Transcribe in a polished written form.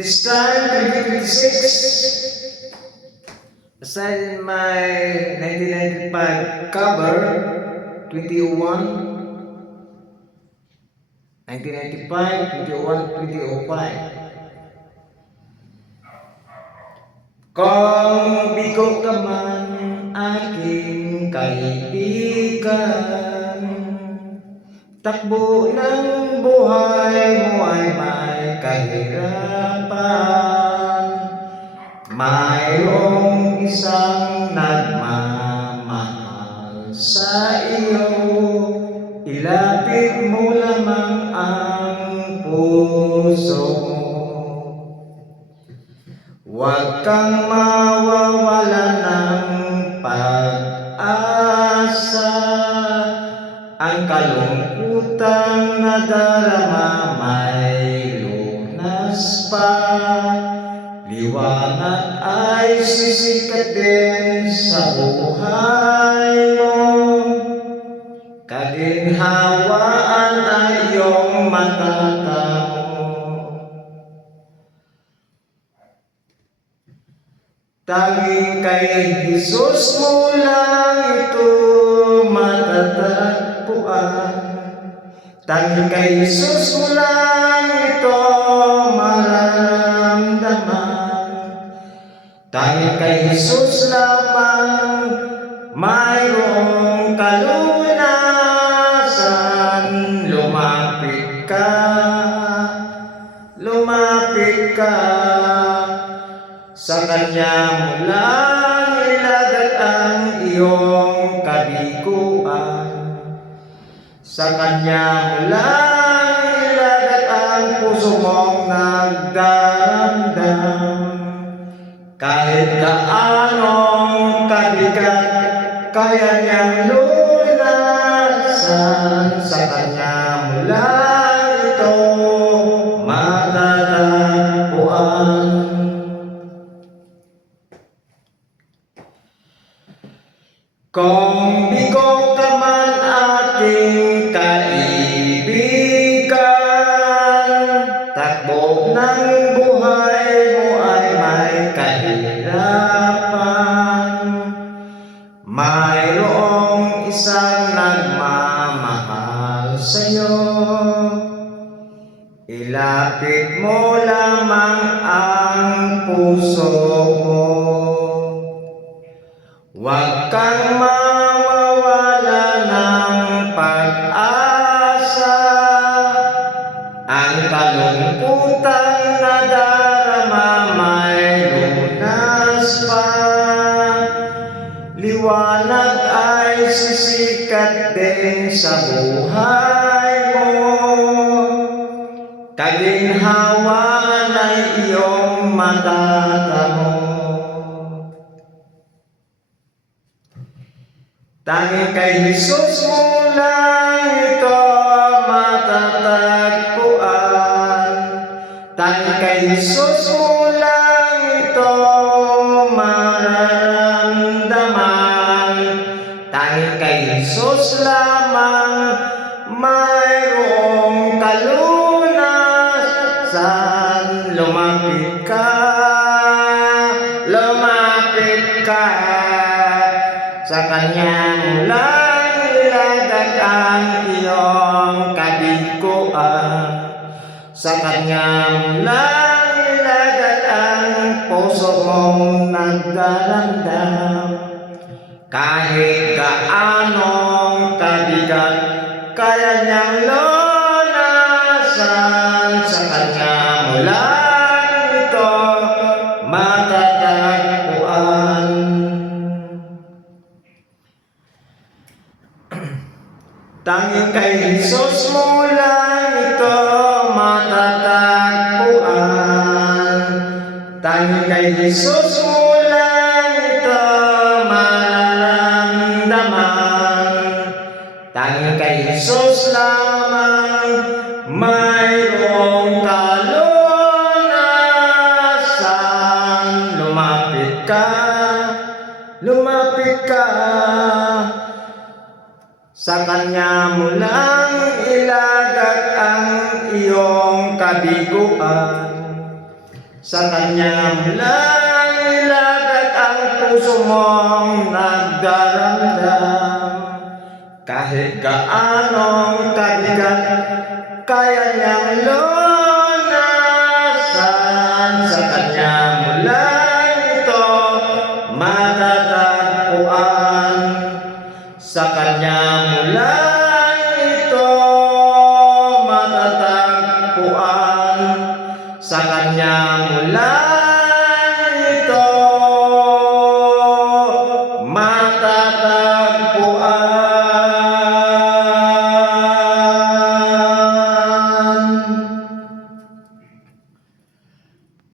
This time, 2026, aside in my 1995 cover, 2001, 1995, 2001, 2005. Kung bigo ka man aking kaibigan, takbo ng buhay mo ay may kahirapan. Mayroong isang nagmamahal sa iyo, ilapit mo lamang ang puso mo. Huwag kang mawawala ng pag-asa, ang kalungkutan na darama may lunas pa. Liwanag ay sisikat din sa buhay mo, kaginhawaan ay iyong matatamo. Tanging kay Jesus mo lang ito matatagpuan. Tanging kay Jesus mo lang ito mararamdaman. Tanging kay Jesus lamang mayroong kalunasan. Lumapit ka, lumapit ka. Sa Kanya mo lang ilagay ang iyong kabiguan. Sa Kanya mo lang ilagay ang puso mong nagdaramdam. Kahit gaanong kabigat, kaya niyang lunasan. Sa Kanya mo lang ito matatagpuan. Kung bigo ka man ating kaibigan, takbo ng buhay mo ay may kahirapan. Mayroong isang nagmamahal sa'yo, ilapit mo lamang ang puso mo. Huwag kang mawawala ng pag-asa, ang kalungkutan na darama may lunas pa. Liwanag ay sisikat din sa buhay mo, kaginhawaan ay iyong matatamo. Tanging kay Jesus mo lang ito matatagpuan. Tanging kay Jesus mo lang ito mararamdaman. Tanging kay Jesus lamang mayroong kalunasan. Lumapit ka, lumapit ka. Sa Kanya mo lang ilagay ang iyong kabiguan. Sa Kanya mo lang ilagay ang puso mong nagdaramdam. Kahit gaanong kabigat, kaya niyang lunasan. Sa Kanya mo lang ito matatagpuan. Tanging kay Jesus mo lang ito matatagpuan. Tanging kay Jesus mo lang ito mararamdaman. Tanging kay Jesus lamang mayroong kalunasan. Lumapit ka, lumapit ka. Sa Kanya mo lang ilagay ang iyong kabiguan. Sa kanya mulang ilagay ang puso mong nagdaramdam. Kahit gaanong kabigat, kaya niyang lunasan. Sa kanya mulang ito matatagpuan. Sa kanya mulang ito matatagpuan. Sa kanya mula